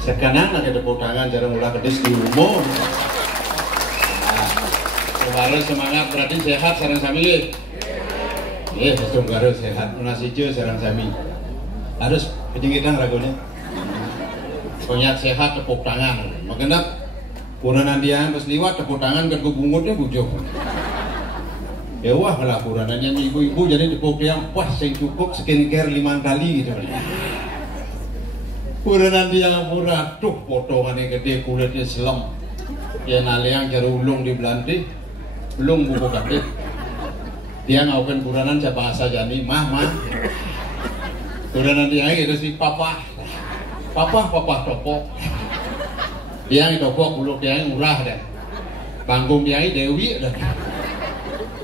Sekarang ada tepuk tangan jarang ulah kedis di umum. Harus semangat berarti sehat sareng sami. Sedang harus sehat. Unas hijau sareng sami. Harus penjengitang ragunya. Konyak sehat tepuk tangan. Magenap kuranan dia pas liwat tepuk tangan kan kubungutnya bujuk. Ya wah lah kuranannya ibu-ibu jadi tepuk yang wah sing cukup skincare 5 kali gitu. Kuranan dia murah tuh potongannya gede kulitnya selem. Ya naliang jari ulung di belanti. Belum buku kadit dia ngaukan kuranan saya bahasa jani mah kuranan dia gitu si papa topok dia yang topok buluk dia yang murah deh bangkung dia yang dewi deh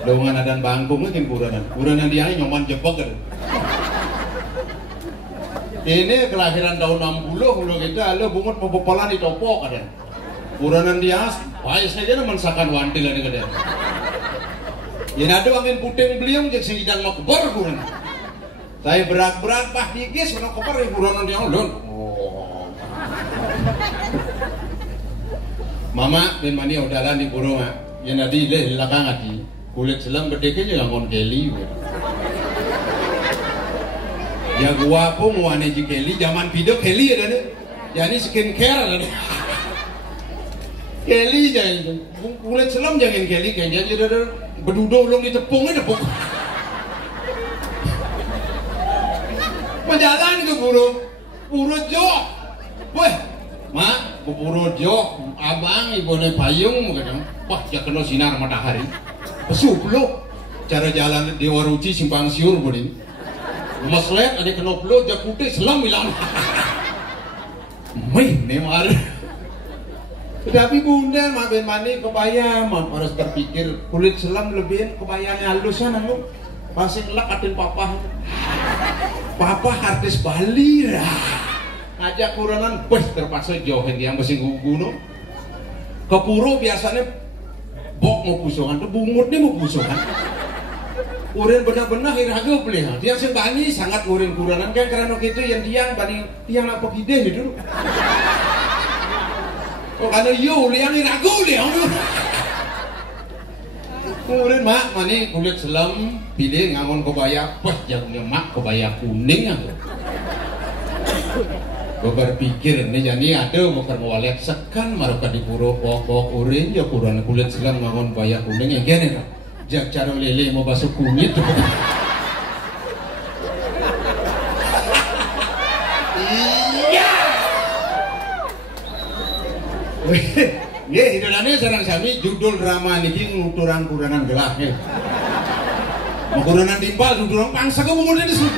dongan dan bangkung mungkin kuranan dia yang nyoman jepok kan ini kelahiran tahun 60 kalau kita lo bungut pepopolan di topok ada kuranan dia baik saja mensakan wanti lagi ke dia. Ya ada angin puting beliung jak sing idang makbar kurang. Saya berak-berak pah digis kena koper kuranan dia ulun. Oh. Mama ben mani udalan di burung ah. Ya nadi le lakang ati. Kulit selam gede ke jangan keli. Ya gua pun wane ji keli zaman video keli ada nih. Yani skincare ada nih. Kelly jangan kulit selam jangan Kelly kayaknya jadi berdudo belum ditepungnya tepung menjalan ke buru jok weh mak buru jok abang ibunya payung kadang wah ya kena sinar matahari pesupluk cara jalan di Waruci simpang siur bodin meslet ada kena peluk jak putih selam hilang meh nemar. Tapi bunda mak ben mani kebayang harus terpikir kulit selam lebihin kebayangnya halusan anu pasing lak atin papa artis Bali ngajak kuranan terpaksa jauhin yang mesin gunung ke puro biasanya bok mau pusungan tuh bungutnya mau pusungan urin benar-benar hiraga beli dia sing bani sangat urin kuranan kan karena gitu yang tiang apa gede dulu. Oh karena yo liang ragu liang. Kemudian mak mani kulit selam pilih ngangon kebaya pas jangnya mak kebaya kuning aku. Gue berpikir ini jadi ada bukan walet sekan maruka di puro pok urin ya kurang kulit selam ngangon kebaya kuning yang gini kan. Jak cara lele mau basuh kunyit. Ya, hidangannya sarang sami judul drama niki nguturan kuranan gelahnya. Kuranan timpal judul pangsa ke umurnya disebut.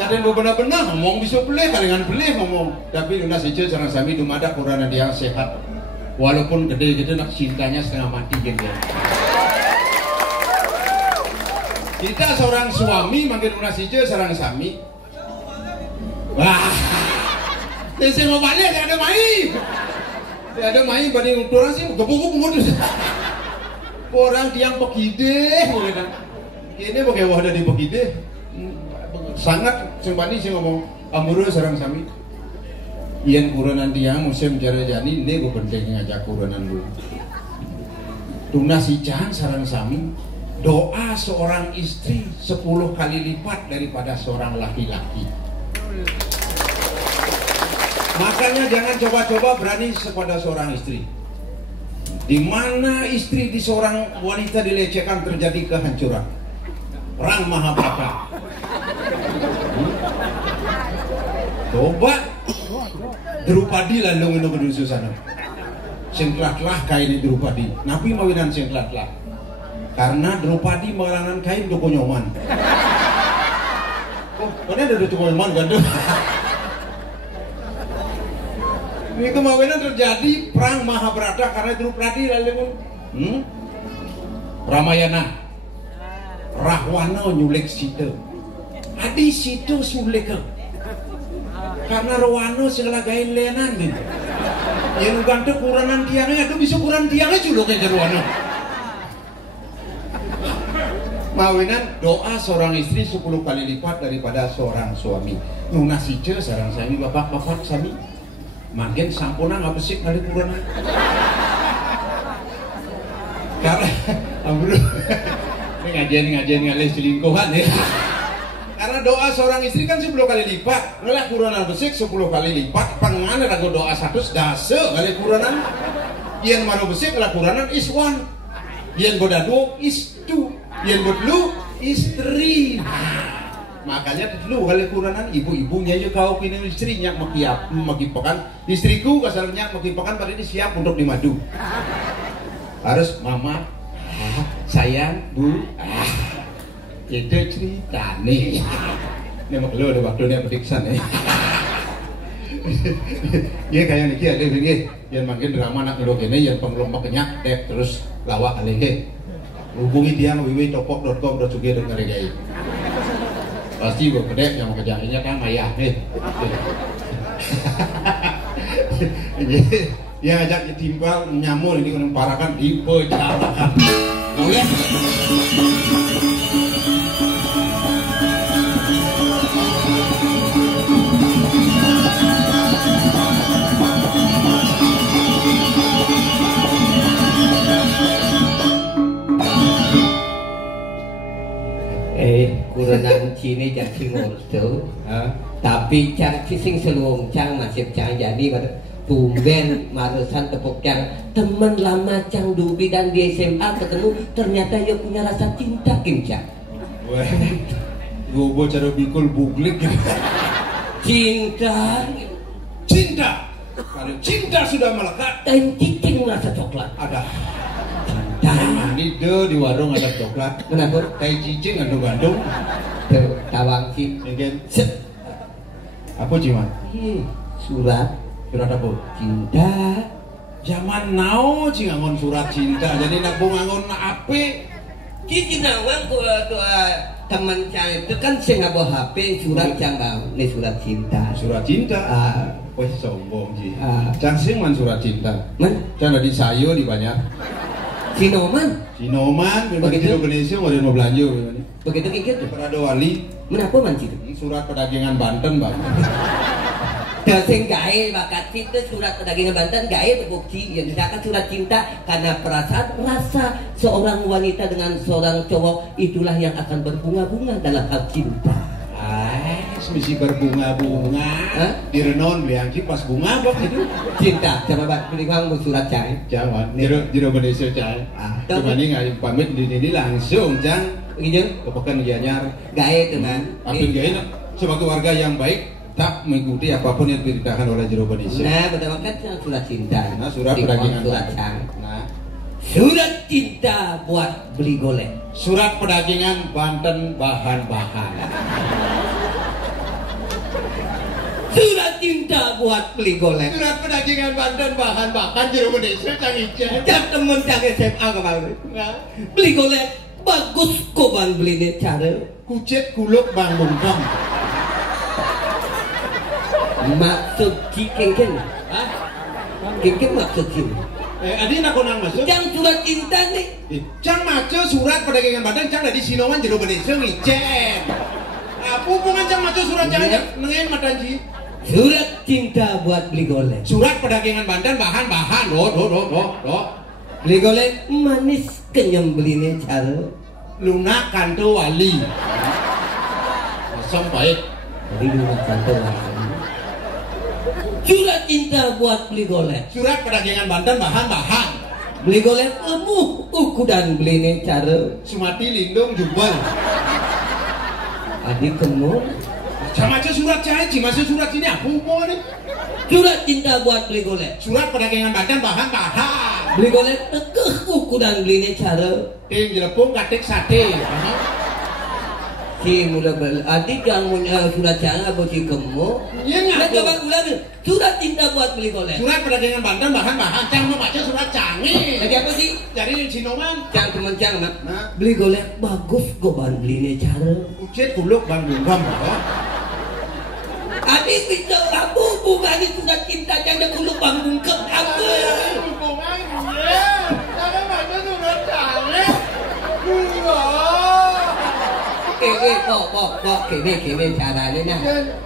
Jadi benar-benar ngomong bisa beli, kalingan beli ngomong. Tapi lunas hijau sarang sami dumada kuranan dia sehat. Walaupun gede gitu nak cintanya setengah mati gitu. Kita seorang suami makin lunas hijau sarang sami. Wah, tesi mau balik gak ada main. Ada main banding ukuran sih gebuk modus. Orang tiang pekide kan. Ini pakai wadah di pekide. Sangat sembani sih ngomong amuru sarang sami. Ian kuranan tiang musim jara jani ini gue penting ngajak kuranan dulu. Tunas ican sarang sami. Doa seorang istri 10 kali lipat daripada seorang laki-laki. Makanya jangan coba-coba berani kepada seorang istri. Di mana istri di seorang wanita dilecehkan terjadi kehancuran. Perang Mahabharata. Coba Drupadi lalu ngino kedua sana. Singklat-lah kain Drupadi. Nabi mawinan singklat-lah. Karena Drupadi malangan kain doko nyoman. Oh, mana ada doko nyoman gaduh. Ini kemawinan terjadi perang Mahabharata karena Drupadi lalu Ramayana Rahwana nyulik Sita adi Sita sulik karena Rahwana segala gain lenan gitu yang gantung kuranan tiangnya itu bisa kurang tiangnya juga kayak Rahwana. Mawinan doa seorang istri 10 kali lipat daripada seorang suami. Nuna sije sareng sami bapak-bapak sami. Makin sampuna ngapesik kali kurang. Karena alhamdulillah ini ngajian ngalih selingkuhan ya. Karena doa seorang istri kan 10 kali lipat, ngelah kuranan besik 10 kali lipat, pangan ragu doa 100 dase kali kuranan. Yen maru besik ngelah kuranan is one, yen godadu is two, yen bodlu istri. Makanya dulu kali kuranan ibu-ibunya juga kau kini istrinya magipakan istriku kasarnya magipakan pada ini siap untuk dimadu. Harus mama, sayang, bu, itu cerita nih. Ini mak lo ada waktunya pediksan ya. Iya kayak niki ada begini, yang makin drama nak lo gini, yang pengelompok kenyak, terus lawak kali ini. Hubungi dia www.topok.com.suge.ngeregai. Pasti gue pedek yang kerjaannya kan ayah nih. Dia ngajak timbal nyamur ini kan parakan dipecahkan. Oke. Kurenan Cini jang sing ngurus tapi cang sing seluung cang masih cang jadi tumben marusan tepuk cang teman lama cang dubi dan di SMA ketemu ternyata dia punya rasa cinta kincang. Wah, gue cara bikul buglik cinta kalau cinta sudah melekat dan cicing rasa coklat ada. Ini di warung ada coklat. Kenapa? Kayak cicing ada Bandung. Tawang sih. Mungkin. Apa ciman? Surat apa? Cinta. Zaman now cingangon surat cinta. Jadi nak bungangon ape? Cici nawang teman cang itu kan saya nggak bawa HP surat cang ini surat cinta. Surat cinta. Wah sombong sih. Cang sing man surat cinta. Man? Cang di sayo di banyak. Sinoman, begitu Indonesia mau mau belanja. Begitu gitu. Perada wali. Menapa man citu? Surat perdagangan Banten bang. Dasing gae bakat itu surat perdagangan Banten gae terbukti yang misalkan surat cinta karena perasaan rasa seorang wanita dengan seorang cowok itulah yang akan berbunga-bunga dalam hal cinta. Misi berbunga-bunga. Direnon beliangki pas bunga apa itu? Cinta. Coba bang, pilih bang surat cai. Jangan. Jiro Indonesia cai. Cuma ini nggak pamit di langsung cang. Begini. Kepekan gianyar. Gae teman. Apin gae sebagai warga yang baik tak mengikuti apapun yang diberitakan oleh Jiro Indonesia. Nah, betul kan surat cinta. Nah, surat perdagangan. Surat cai. Nah. Surat cinta buat beli golek. Surat perdagangan Banten bahan-bahan. Surat cinta buat beli golek. Surat perdagangan Banten bahan-bahan Jiro Indonesia cang ijen. Cak temen cang SMA kemarin. Nah. Beli golek bagus kok bang beli ini cara. Kucet kuluk bang bungkam. Maksud kengken. Kengken maksud sini. Adi nak nang masuk. Cang surat cinta nih. Cang maco surat perdagangan Banten cang dari Sinoman Jiro Indonesia ngijen. Apa hubungan cang maco surat cang nengen matanji. Surat cinta buat beli golek. Surat perdagangan Banten bahan-bahan. Do. Beli golek manis kenyam beli ini cara. Lunak kanto wali. Kosong baik. Jadi lunak kanto wali. Surat cinta buat beli golek. Surat perdagangan Banten bahan-bahan. Beli golek uku dan beli ini cara. Sumati lindung jubal. Adik kemur. Sama aja surat caci, masuk surat ini apa hubungannya? Surat cinta buat beli golek. Surat perdagangan Banten bahan-bahan. Beli golek uku dan beli ini cara. Ting jelepung katik sate. Si mula adik yang punya surat cinta buat si kemur. Iya nggak? Coba ulang surat cinta buat beli golek. Surat perdagangan Banten bahan-bahan. Cang mau baca surat canggih. Lagi apa sih? Dari Sinoman. Cang teman cang nak. Nah. Beli golek bagus kok bang beli ini cara. Kucet kuluk bang bungkam. Adik bisa labu bukan itu sudah cinta jangan dulu bangun ke apa? Hubungan ya, jangan baca surat canggih. kok kene carane nah.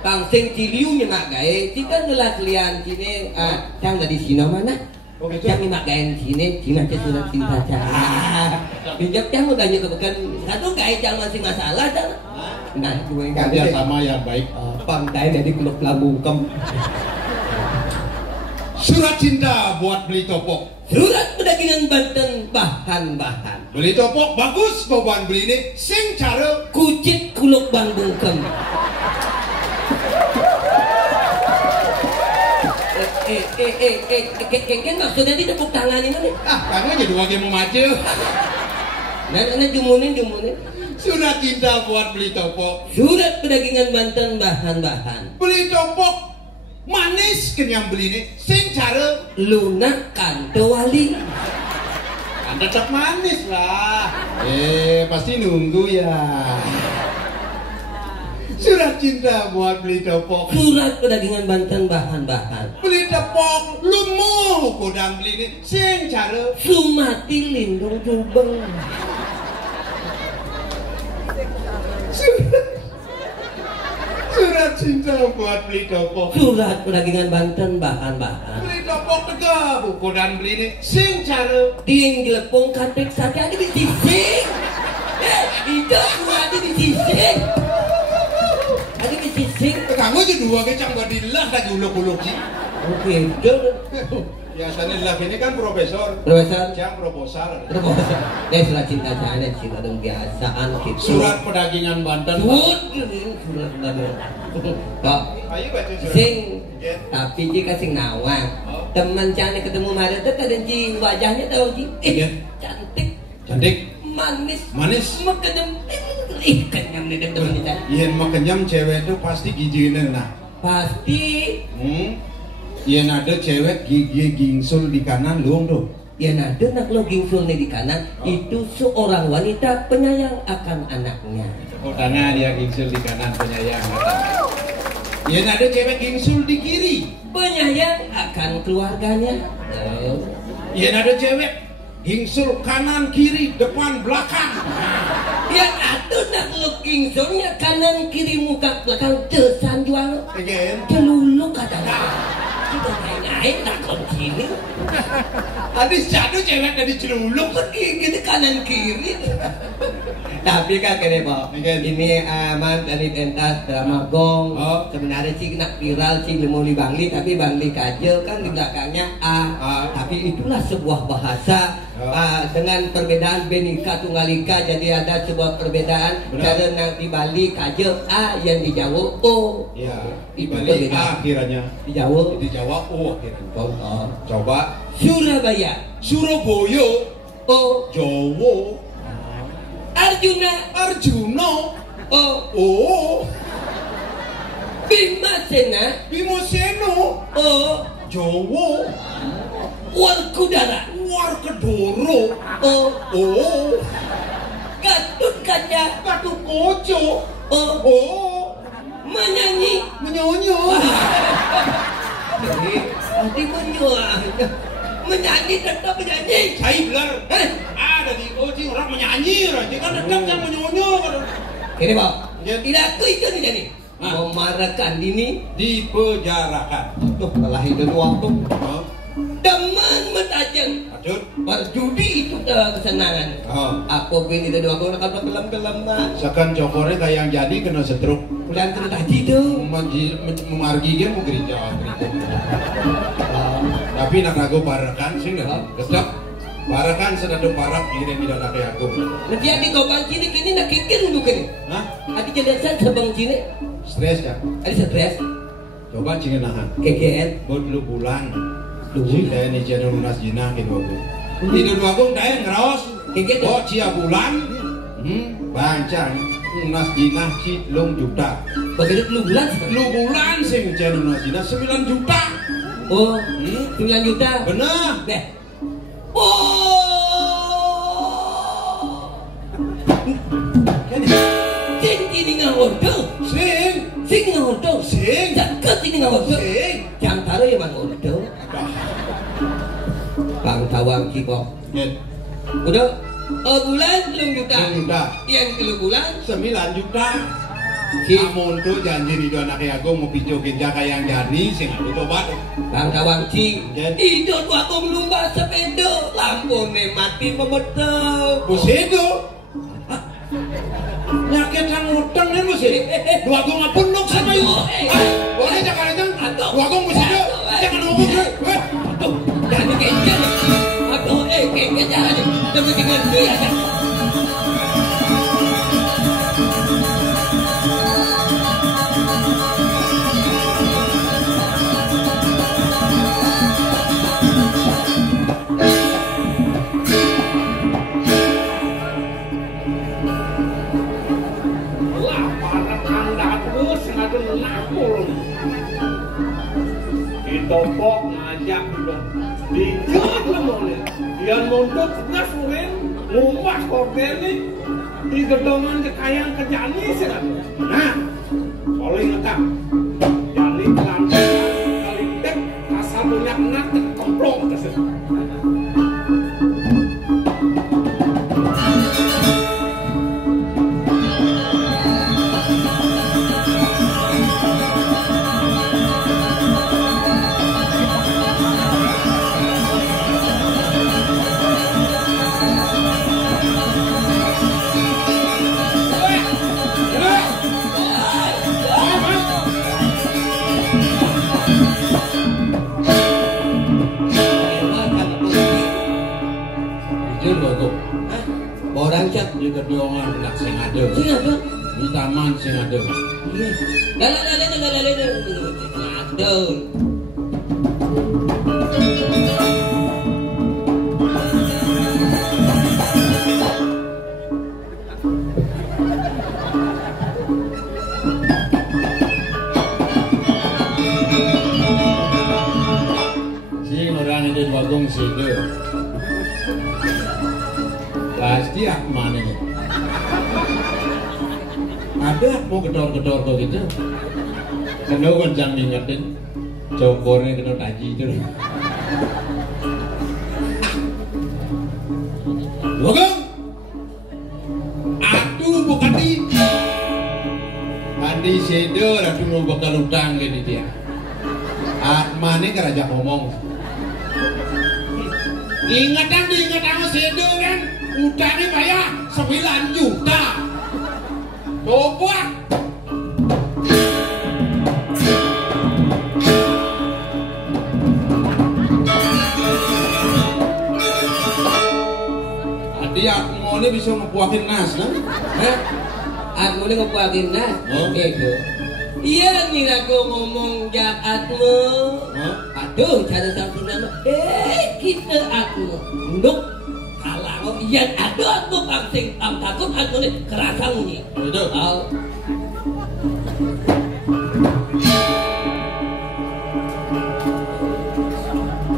Kang sing ciliu nyemak gawe, kita gelas lian sini cang dari sini mana? Cang nyemak gawe sini, cina surat cinta cang. Pinjam cang udah nyekebekan satu gawe cang masih masalah cang. Nah, kerja sama yang baik. Pandai dari klub Labungkem. Surat cinta buat beli topok. Surat pedagangan Banten bahan-bahan. Beli topok bagus, bawaan beli ini sing cara kucit kuluk Bandungkem. Kengken maksudnya di tepuk tangan ini nih. Kamu aja dua game mau maju. Nah, jumunin. Surat cinta buat beli topok. Surat pedagangan Banten bahan-bahan. Beli topok manis kenyang beli ini sing cara lunak kanto wali. Kan tetap manis lah. Pasti nunggu ya. Surat cinta buat beli topok. Surat pedagangan Banten bahan-bahan. Beli topok lumuh kodang beli ini sing cara Sumati lindung jubeng. Surat cinta buat beli topok. Surat pedagangan Banten bahan-bahan. Beli topok tegap kodang beli ini sing cara Ding dilepung katek saja ada di sising. Itu ada di sising. Ada di sising. kamu aja dua kecang badilah lagi uluk-uluk sih. Oke, jauh. Biasanya lagi ini kan profesor. Profesor. Jam proposal. Proposal. Surat cinta saya cinta dong biasaan gitu. Surat pedagangan Banten. Surat pedagangan. Kok? Ayo baca surat. Sing. Tapi jika sing nawang. Teman cantik ketemu Maret itu kadang wajahnya tahu ji. Cantik. Cantik. Manis. Makenyam. Kenyam nih teman kita. Iya makenyam cewek itu pasti giginya nah. Pasti. Iya ada cewek gigi gingsul di kanan luang tuh. Ya nada nak lo gingsul di kanan itu seorang wanita penyayang akan anaknya. Oh tangan dia gingsul di kanan penyayang. Iya ada cewek gingsul di kiri penyayang akan keluarganya. Iya ada cewek gingsul kanan kiri depan belakang. Ya ada nak lo gingsulnya kanan kiri muka belakang desan jual. Celuluk katanya. Kita naik takut sini. Habis jatuh cewek dari celuluk pergi gitu kanan kiri. Tapi kan kene Pak. Ini aman dari pentas drama Gong. Sebenarnya sih nak viral sih mau di Bangli tapi Bangli kajel kan di belakangnya A. Tapi itulah sebuah bahasa dengan perbedaan Bhinneka Tunggal Ika jadi ada sebuah perbedaan. Cara di Bali kajel A yang di Jawa O. Iya. Di Bali A kiranya. Di Jawa. Di Jawa O akhirnya. Coba Surabaya. Surabaya. O. Jawa. Arjuna. O. Bimasena. O. Jawa. Warkudara. O. Gatut kaca. Gatut koco. O. Menyanyi. Nanti menyanyi tetap menyanyi. Saya benar. Ada di coaching orang menyanyi, dia kan tetap yang menyonyo. Ini Pak, tidak aku itu nih. Memarahkan dini dipenjarakan. Tuh kalah itu waktu. Teman metajam. Berjudi itu kesenangan. Aku pilih itu dua orang kalau kelam-kelam mah. Sekan cokornya kayak yang jadi kena stroke. Bulan kena tadi tuh. Memargi dia mau gereja. Tapi nak aku parakan sih nggak. Tetap parakan sedang parak ini tidak ada kayak aku. Menjadi kobang cini kini nak kikin bukan? Hah? Adi jelasan sebang cini. Stres kan? Adi stres. Coba cini nahan. KKN. Baru bulan. Si daya ni channel lunas jina gitu aku. Tidak dua aku daya ngeros. Oh cia bulan. Bancang lunas jina si long juta. Bagaimana lu bulan? Lu bulan sih channel lunas jina 9 juta. Oh, 9 juta. Benar. Deh. Oh. Sing ini ngawurdo. Sing ngawurdo. Jaket ini ngawurdo. Jam taro ya bang ngawurdo. Bang tawang kiko. Udah Bulan 3 juta. 3 juta. Yang 3 bulan 9 juta. Kamu tuh janji di anaknya aku mau pijokin jaka yang jadi sing aku coba. Bang Kawang Ci. Itu aku lumba sepeda. Lampune mati memetel. Busedo. Nyakit yang utang nih Busedo. Dua aku ngapunuk sama itu. Boleh jangan aja. Dua aku Busedo. Jangan ngomong. Aduh, jadi kayaknya. Aduh, kayaknya jangan. Demi dengan dia. Ditopok ngajak juga dikat lemone yang mondok gas urin ngumpah kordeni di gedongan kekayaan kejani sih. Nah kalau ingetam jani kelantan kali dek asal punya anak terkemplong tersebut. Orang cak Di gedongan nak sing ada. sing ada. Di taman sing ada. Iya. Ada. Sing orang itu dua gong situ. Pasti Akman ini. Ada mau gedor-gedor kok gitu. Kena kencang diingetin. Cokornya kena taji itu. Bogong. Aduh bukan di. Andi sedo ratu mau bakal utang gini dia. Akman ini kerajaan ngomong. Ingetan sedo kan. Utangnya bayar 9 juta. Coba. Adi aku ini bisa ngepuakin nas, kan? Aku ini ngepuakin nas. Gitu. Iya nih aku ngomong jakatmu. Aduh, cara satu nama. Kita aku nduk. Kalau yang ada aku pangsing takut aku nih kerasa bunyi. Betul.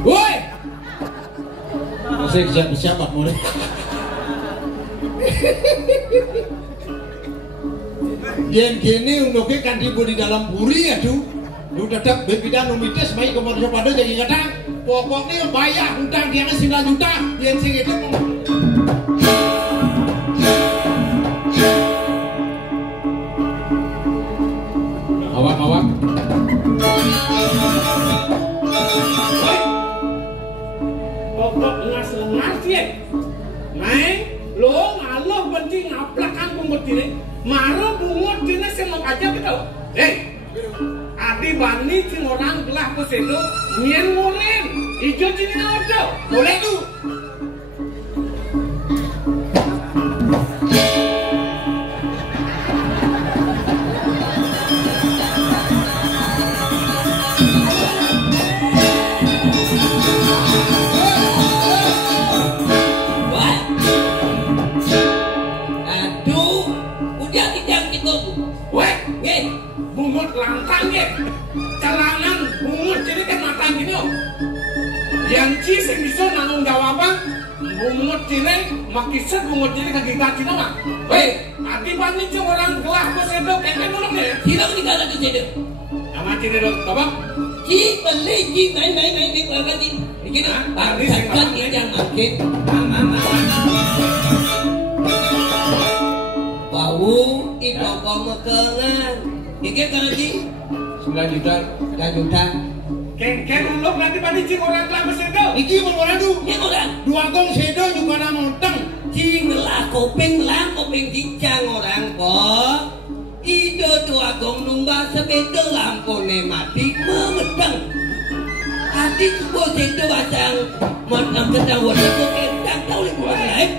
Woi, masih siapa mulai? Yang gini untuknya kan dibu di dalam buri ya tuh. Lu tetap berbeda numites baik kemudian pada jadi kadang pokoknya bayar utang dia 9 juta yang sing itu awak pokok ngas ya naik lo ngaloh penting ngaplakan pungut ini maru pungut ini semua aja gitu. Adi bani sing orang gelah ke situ nyen ngulen ijo sini ojo boleh tuh. Aduh, udah tidak gitu. Weh, bungut langkang ya. Celangan bungut jadi kan matang gini oh. Yang sing bisa nanggung jawaban bungut cile makisat bungut cile kaki kaki nama. Weh, adi bani cing orang gelah ke sedok kayak nolong ya. Tidak ada ke sini. Nama cile dok, bapak. Ci beli ci main di kaki. Iki bangsakan yang makin. Bau ikoko mekengan. Iki kan iki 9 juta. 9 juta. Keng uluk nanti pada cing orang telah bersedo. Iki mau orang tu. Ini orang. Dua gong sedo juga nak montang. Cing lah kopeng dicang orang kok. Ido dua gong numba sepeda lampone mati mengetang. Hati sebuah sedo basang. Macam sedang wadah kok tahu lagi orang lain.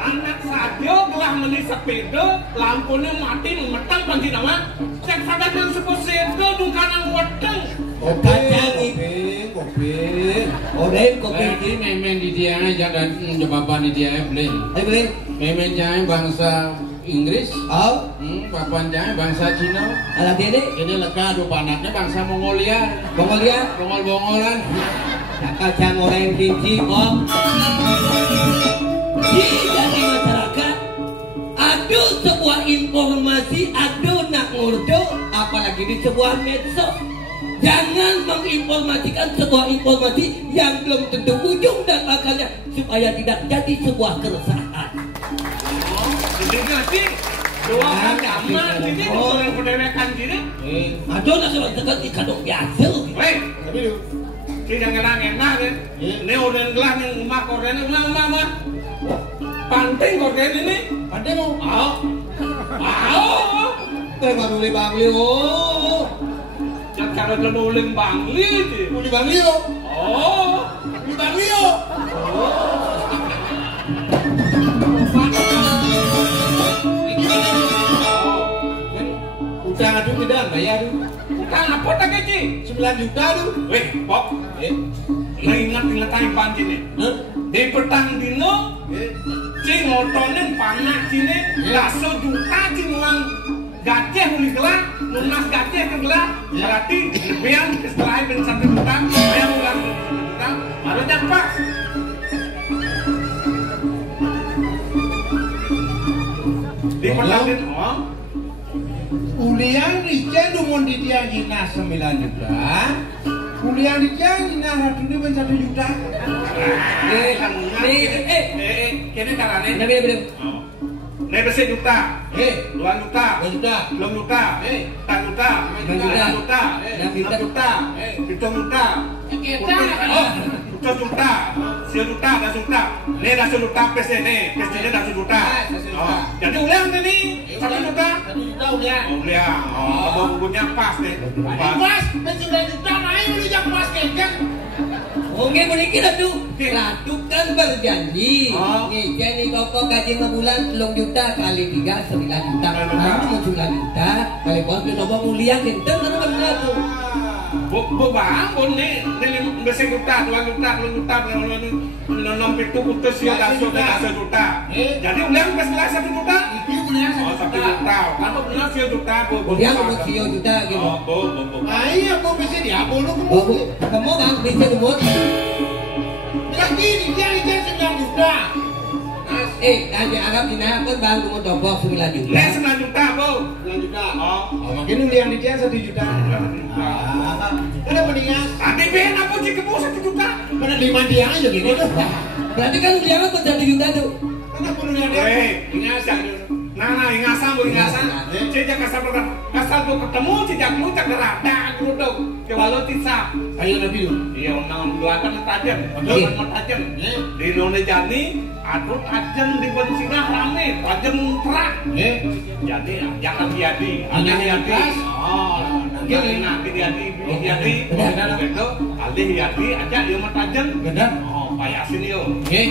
Anak saja telah beli sepeda lampunya mati mengetang panji nama. Cek sadar dan sebuah sedo dungkanang wedeng. Kopi. Berarti memen di dia aja dan jawaban di dia beli. Beli. Memen jangan bangsa Inggris. Oh. Papan jangan bangsa Cina. Alat ini. Ini leka dua anaknya bangsa Mongolia. Bongol-bongolan. Kacang orang kinci kok. Jadi masyarakat aduh sebuah informasi aduh nak ngurdo apalagi di sebuah medsos. Jangan menginformasikan sebuah informasi yang belum tentu ujung dan akalnya supaya tidak jadi sebuah keresahan. Jadi nanti dua zaman jadi orang pendewekan jadi. Aduh nak suruh tekan di kadang biasa. Weh, tapi lu tidak enak kan? Ini orang gelah yang emak orden emak. Panting orden ini. Panting mau? Kau baru beli bangli cara nuling bangli je. Uli Banglio. Uli Banglio. Utang aduh tidak bayar tu. Utang apa tak keci? 9 juta tu. Weh, Bob. Ingat aja panci ni. Di petang dino, cing motonen panak cine, laso juta cing uang gajah uli gelah, lunas gajah ke gelah, berarti lebihan setelah ben 1 juta, bayar ulang 1 juta, baru jam pas. Di petang dino, Ulian Rican dumon di dia hina 9 juta. Ulian Rican hina ratu ni ben 1 juta. Kini carane. Belum. Nih bersih juta, 2 juta, 2 juta, 2 juta, 4 juta, 6 juta, 7 juta, 7 juta, 10 juta, 10 juta, nih 10 juta pesnya nih, pesnya 10 juta. Jadi ulang nih, 1 juta, 1 juta ulian. ulang, mau punya pas nih. Pas, ben 9 juta naik uli jak pas kengkeng. Oke, boleh ratu. Ratu kan berjanji. Nih, jadi koko gaji ngebulan 3 juta kali 3 9 juta. Nah, mau 9 juta kali pon coba mulia genteng karena benar tuh. Bu bangun nih bersih juta, 2 juta, 3 juta, 6 pitu putus ya 10 juta. Jadi ulang pas 1 juta. Iki ulian 1 1 juta. juta. Kalau benar 10 juta, bu. Dia mau 10 juta gitu. Bu. Iya, aku bisa diabolo Oh, kamu. kamu kan bisa kemut. Lagi dia 9 juta. Tanya Arab ini apa bang mau dobok 9 juta. Nih 9 juta, bu. 9 juta. Oh, Makin ulian di dia 1 juta. Ada mendingan. tadi ben aku cik kebu 1 juta. Mana 5 dia aja gini tuh. Berarti kan dia apa 1 juta tuh. Kenapa ulian dia? Ingasan. Nah, ingasan. Cijak kasar bu ketemu, cijak lu cak derada kerudung. Kewalau tisap. Ayo lebih yuk. Iya, unang belakang tajam. Tajam. Di Indonesia ini, aduh tajam di bensinah rame, tajam terak. Jadi jangan hiadi, hiadi. Itu alih hiadi aja dia mah tajam. Benar. Oh, kayak sini yo. Ini.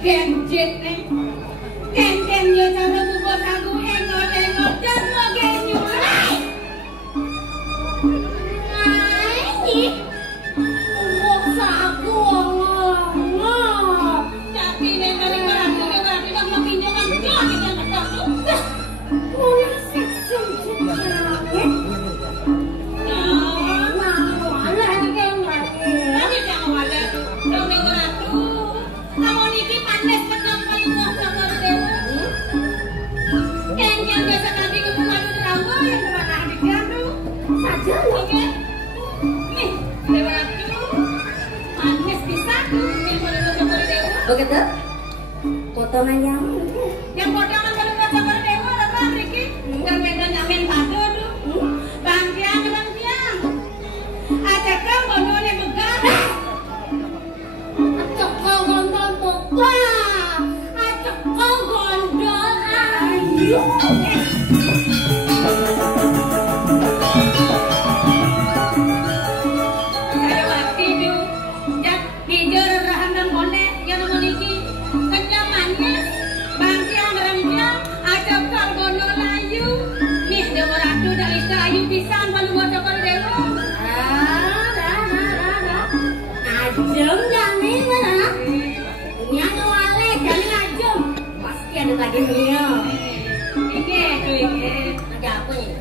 genjit nih. Ken yo cara bubuk aku engol-engol dan mau genyulai. Ini bubuk sagu ngomong. Tapi nih dari berarti tak mau pinjam kan kita nggak tahu. Mulai seksi juga. Begitu? Potongan yang potongan kalau nggak sabar dewa apa Riki? Nggak megang nyamin padu tuh. Bangkiang. Ada kau bodohnya begal. Acok kau gondol pokok. Acok kau gondol ayu. Saya waktu itu jak hijau rahan dan kone yang memiliki kenyamannya. Bangkiang remnya acok kau gondol ayu. Nih dewa ratu dari kayu pisang baru mau cokol dewa. Ajem jangan mana? Yang wale jangan ajem. Pasti ada lagi Mio. Ini. Ada apa nih?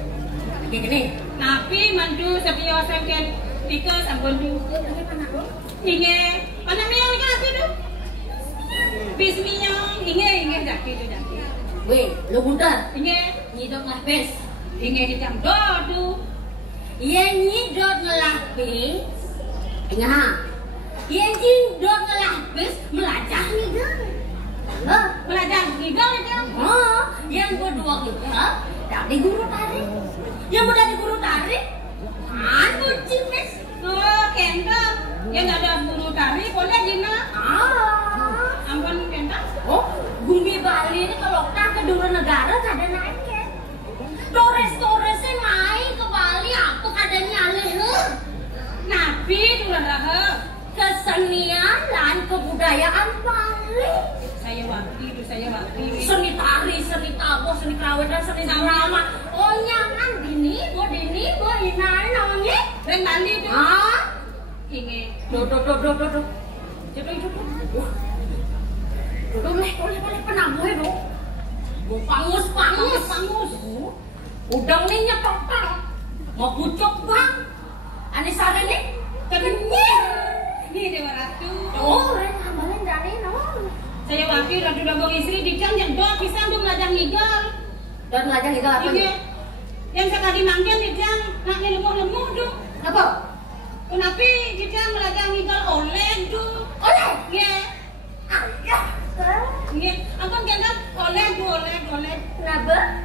Gini. Tapi mandu sepio sengket tikus ampun du. Ini. Mana miang ni apa tu? Bis miang. Ini jaki tu jaki. Weh, lu budak. Ini Nyidot lapis. Ini di jam dodu. Yang nyidot ngelapis. Ingat. Yang nyidot ngelapis melacak ngigal. Belajar gigal itu. Oh, yang kedua kita dari guru tarik. Yang udah di guru tarik, anu cimis. Oh, kendang. Yang ada guru tari boleh jina. Ampun kendang. Oh, bumi Bali ini kalau tak ke dua negara kada naiknya. Tores-toresnya main ke Bali, apa kadanya alih. Nabi tulan raha. Kesenian dan kebudayaan Bali. Saya waktu. Seni tari, seni tabuh, seni krawin dan seni drama. Oh nyangan dini, bo inan namanya. Reng Bali tu. Ini. Do. Boleh penabuh do. Pangus. Udang ni nyetok bang. Mau bucok bang. Ani sare ni kenyir. Ini Dewa Ratu. Oh, reng amalan dari no. Saya wakil Ratu Dambong istri dijang yang doa pisang tu melajang ngigal. Dan melajang itu apa? Iya. Yang sekali mangkin dijang nak lemah-lemah tu. Apa? Kenapa dijang melajang ngigal oleh tu? Oleh? Iya. Agak. Iya. Ampun kendang oleh tu. Kenapa?